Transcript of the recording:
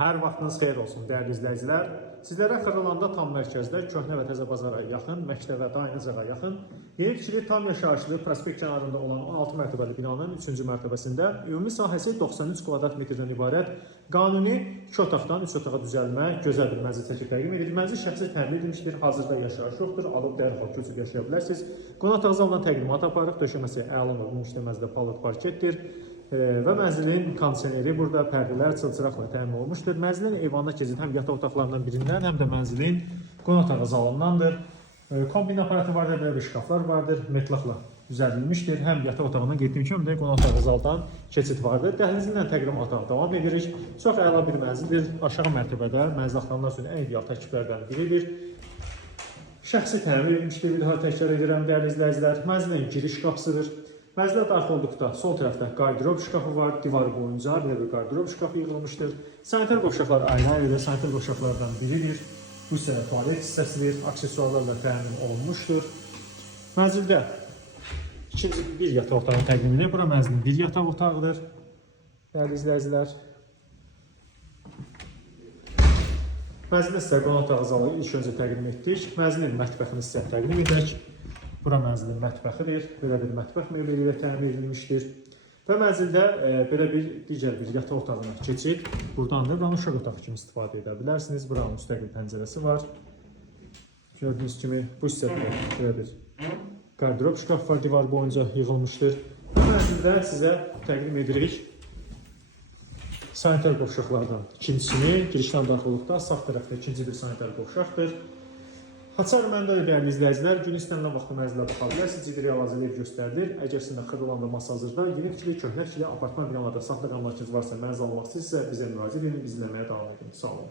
Hər vaxtınız xeyir olsun, dəyərli izləyicilər. Sizlərə Xırılanda tam mərkəzdə Köhnə və Təzə Bazara yaxın, məktəbə, Dayanıcağa yaxın, yeni tikili tam yaşayışlı prospekt kənarında olan 16 mərtəbəli binanın 3-cü mərtəbəsində ümumi sahəsi 93 kvadrat metrdən ibarət qanuni 2 otaqdan 3 otağa düzəlmə, gözəl bir mənzil çəkib təqdim edilir. Mənzil şəxsi təmin edilmişdir, hazırda yaşayış yoxdur, alıb dərhal köçüb yaşaya bilərsiniz. Qonaq otaq təqdimat aparıq, döşəməsi əla olunmuş deməzdə palıd parketdir. Və mənzilin kondisioneri burada pərdələr çılçıraqla təmin olunmuşdur. Mənzilin eyvanına keçid həm yataq otaqlarından birindən, həm də mənzilin qonaq otağı zalındandır. Kombin aparatı vardır, belə bir şkaflar vardır, metlaqla düzəldilmişdir. Həm yataq otağından getdiyim kimi, həm də qonaq otağı zaldan keçid vardır. Dəhlizlə təqdim otağı davam edirik. Çox əla bir mənzildir. Aşağı mərtəbədə mənzil axtaranlar üçün ən ideal tərkiblərdən biridir. Şəxsi təmin edilmişdir, bir daha təkrar edirəm, dəyərli izləyicilər. Mənzilin giriş qapısıdır. Mənzilə daxil olduqda sol tərəfdə qardirob şkafı var, divarı boyunca belə bir qardirob şkafı yığılmışdır. Sanitar qovşaqlar ayrı-ayrı sanitar qovşaqlardan biridir. Bu hissədə tualet hissəsidir, aksesuarlarla təmin olunmuşdur. Mənzildə ikinci bir yataq otağı təqdim edilir. Bura mənzilin bir yataq otağıdır. Dəyərli izləyicilər. Mənzildə sizə qonaq otağı zalı ilk öncə təqdim etdik. Mənzilin mətbəxini sizə təqdim edək. Bura mənzilin mətbəxidir. Belə bir mətbəx mebeli ilə təmin edilmişdir. Və mənzildə belə bir digər bir yataq otağına keçid buradandır. Buranın uşaq otağı kimi istifadə edə bilərsiniz. Buranın müstəqil pəncərəsi var. Gördüyünüz kimi bu hissədə belə bir qardirob şkaf var, divar boyunca yığılmışdır. Və mənzildə sizə təqdim edirik sanitar qovşaqlardan ikincisini. Girişdən daxil olduqda sağ tərəfdə ikinci bir sanitar qovşaqdır. Haçar məndə dəyərli izləyicilər, gün istənilən vaxtda mənzilə baxa bilərsiniz. Ciddi realizasiya ev göstərilir. Əgər sizin də Xırılanda hazırda yeni tikili, köhnə tikili apartman binalarda saxta qanunlar var, mənzil almaq istəyirsə bizə müraciət edin, izləməyə davam edin. Sağ olun.